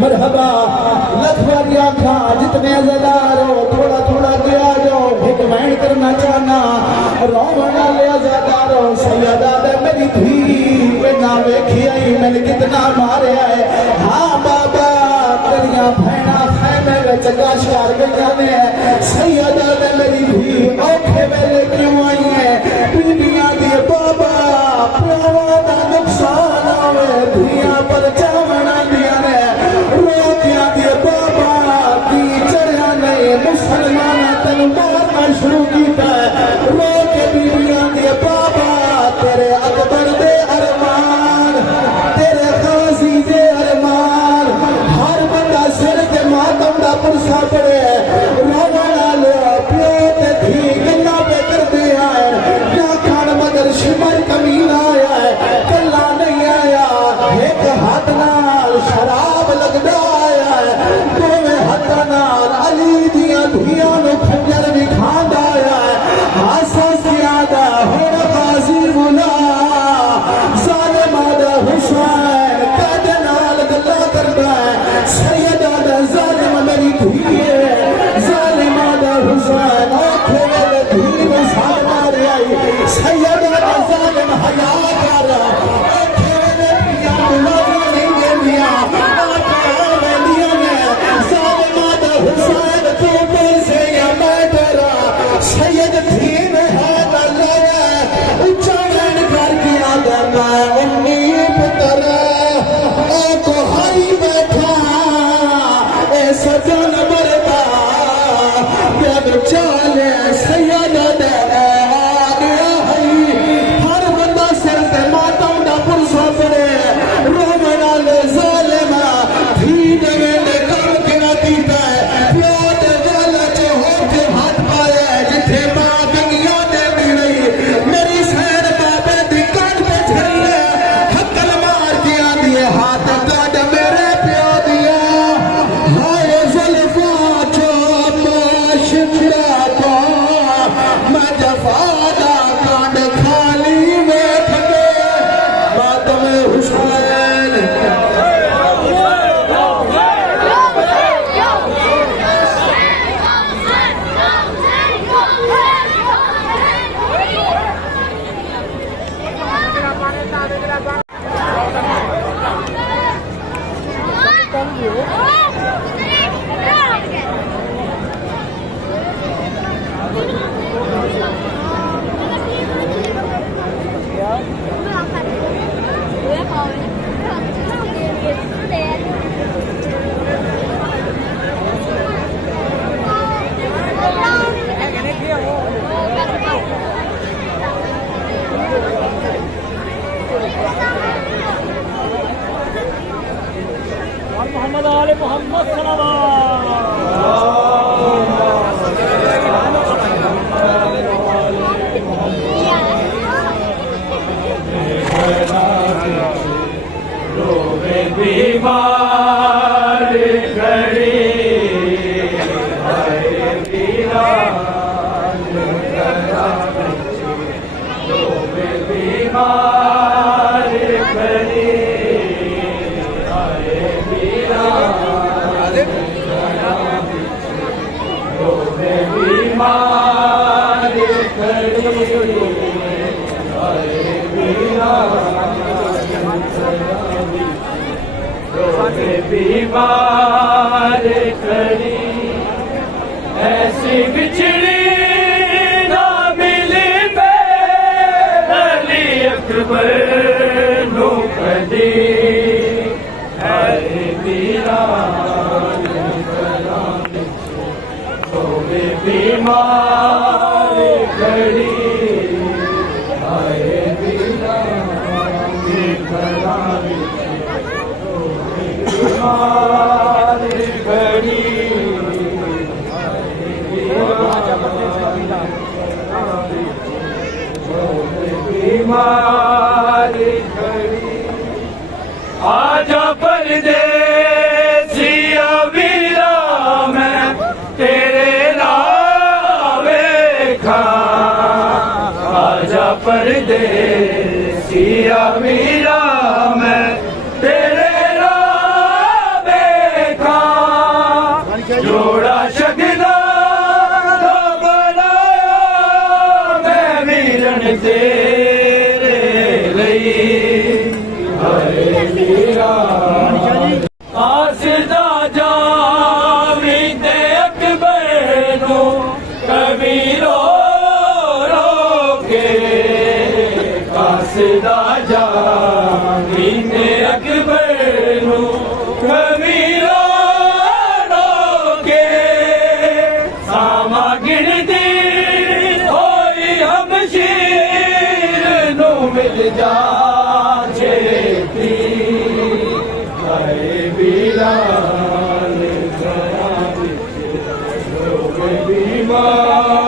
मरहबा लखवारिया खां जितने अज़ादार हो थोड़ा थोड़ा दिया जो एक मैन करना चाहना रोवण वाले अज़ादार हो सैयदा दे मेरी धी ना वेखी आई मैंने कितना मारे है। हाँ बाबा तेरिया भैना खैमे विच गाशकार गईयां ने सैयदा दे मेरी धी औखे वेले क्यों आई है बीबियां दी बाबा प्यावा दा नुकसान आवे धियां पर चावना दिया ने मुसलमान तेन मारना शुरू किया रो के बीबियां दे बाबा तेरे अकबर दे अरमान तेरे गाजी दे अरमान हर बंदा सिर के मातम दा पुरसा पड़े रोवना लो प्यो ते धी गल्ला पे करते आए ना खान मगर शिमर कमीना आया है कल्ला नहीं आया एक हाथ नाल शराब लगदा आया है दोवें हाथां नाल अली धिया खंजर भी खांदा है हासा ज्यादा होना गाजी बुला जालिमा दा हुसैन कद नाल गल्ला करदा है सैयदा दा जालिम मेरी धी है जालिमा दा हुसैन आखे वेले धी में साल मारे आई सैयदा दा जालिम हया कर आखे वेले धिया बुलावा नहीं देंदियां आके वेलियां ने जालिमा दा हुसैन सैयद दीन है उच्चारण करके आदमा उन्नी पुत्र को हरी बैठा ए सजन मरदा जब चले सैयद दे आ गया है हर बंदा सिर ते मातम दा पुरसा पड़े रोवण वाले जालिमा धी देवे ने काम किना कीता है प्यो दे वाला च हो के हाथ पाए जिथे मां गंगिया दे रही मेरी सैन बाबे दी काट पे झल्ले हकल मार के आंदी हाथ काट मेरे प्यो दिया हाय जुल्फा जो माशिंदा को मैं जफादा कांड खाली बैठ के मातम हुसैन मोहम्मद आले मोहम्मद रोवे बीमार खड़ी रोवे बीमार खड़ी बीमार खड़ी ऐसी बिछड़ी ना मिली अली अकबर नू कदी हरे बीरा बीमार खड़ी हरे बीरा बीमार खड़ी मारी खड़ी आजा परदेसिया वीरा मैं तेरे नावे खा आजा परदेसिया वीरा मैं तेरे नावे खा जोड़ा शगदा बनाया मैं वीरन तेरे लई हरे वीरा आसदा जावी ते अकबर नू कभी रो रो के आसदा जावी ते अकबर नू कभी रो रो के सामा गिनती होई हम शीर नू मिल जा छेती हाय बिलाल घरां विच लोग बीमार